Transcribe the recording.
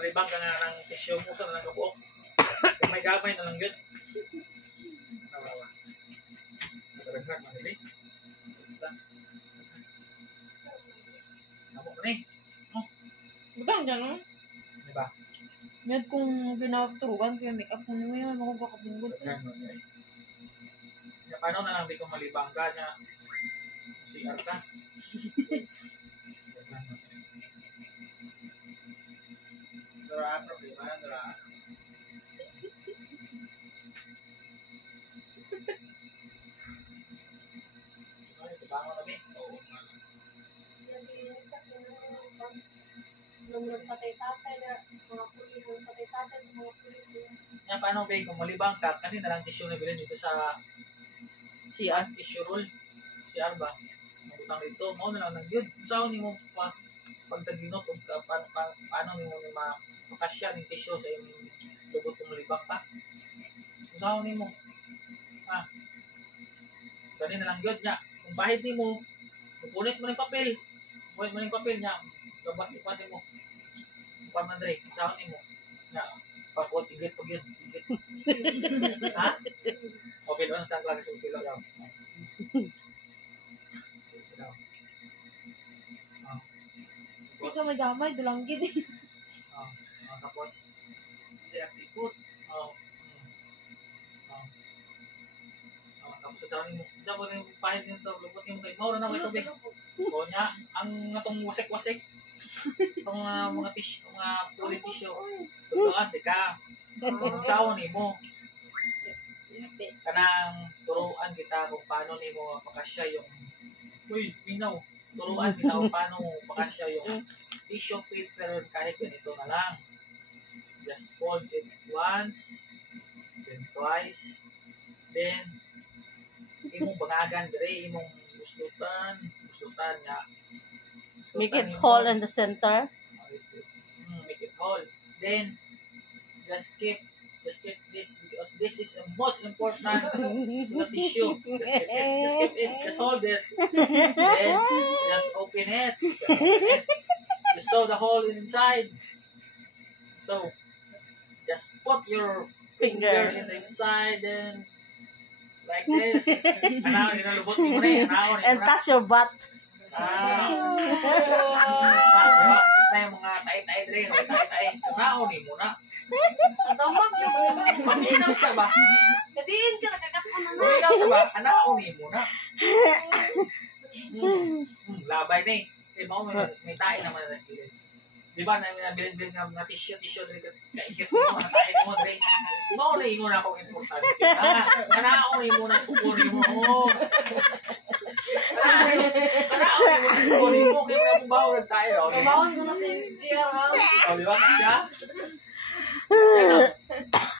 Palibang ka nga ng tissue mo sa lang kabuok. Kung may gamay na lang yun. Nawawa. Nagaragag man nila. Namo ko ni. Butang dyan, no? Diba? Ngayon kung ginaturugan, kaya make-up mo naman yun, ako kakabungot. Paano na lang di ko malibang ka na CR ka? Dara, problema, dara. Ay, tibangon kami. Oo. Nung patay-tatay na mga pulis, nung patay-tatay sa mga pulis. Yan, paano ba kung malibang ka, kanina lang tissue na bilhin dito sa CR. tissue roll. CR ba? Mabutang dito, mo na lang nang yun. Saan ni mo pa pagtaginot kung paano ni mo ni makasya ng tissue sa yung lubot kung malibang ka. Saan ni mo? Ha? Kanina lang yun niya. Kung bahid ni mo, pupunit mo ng papel. Pupunit mo ng papel niya. Labas ipatin mo. Pamandre, saan ni mo? Na, pagkot, igit, pag-yun. Igit. Ha? Okay doon, saan klase sa pilo daw? Hindi ka madamay, dulanggit eh. Tapos, hindi ang sipot. Tapos sa dami mo, diyan mo na yung pahid nito, lupot yung kay Maura na may tubig. O niya, ang itong wasik-wasik, itong mga tissue, mga fluid tissue, tutuan, di ka, saan ni mo, kanang turuan kita kung paano ni mo makasya yung, uy, minaw, turuan kita kung paano mo makasya yung tissue paper kahit ganito na lang. Just fold it once, then twice, then imong bangagan dire, imong gustutan nga. Make it hole in the center. Make it whole. Then just keep this because this is the most important the tissue. Just keep it, just hold it. Then just open it. You sew the hole inside. So just put your finger in the inside and like this. Inalubot mo na And touch your butt. Na yung mga tae-tae rin. Tae-tae. Naonin mo na. Tamang yung Pag-inaw sa ba? kadiin ka, nakakataon na na. Pag-inaw sa ba? Naonin mo na. Labay na eh. May tae naman na sila. Di ba, nabilin-bilin nga mga tissue rin kaikit mo, mga tae mo rin. Maunin mo na akong importante. Naonin mo na sukurin mo. Naonin mo, kaya mo ba tayo? Kumawag mo na sa SGR, ha? O, di ba siya?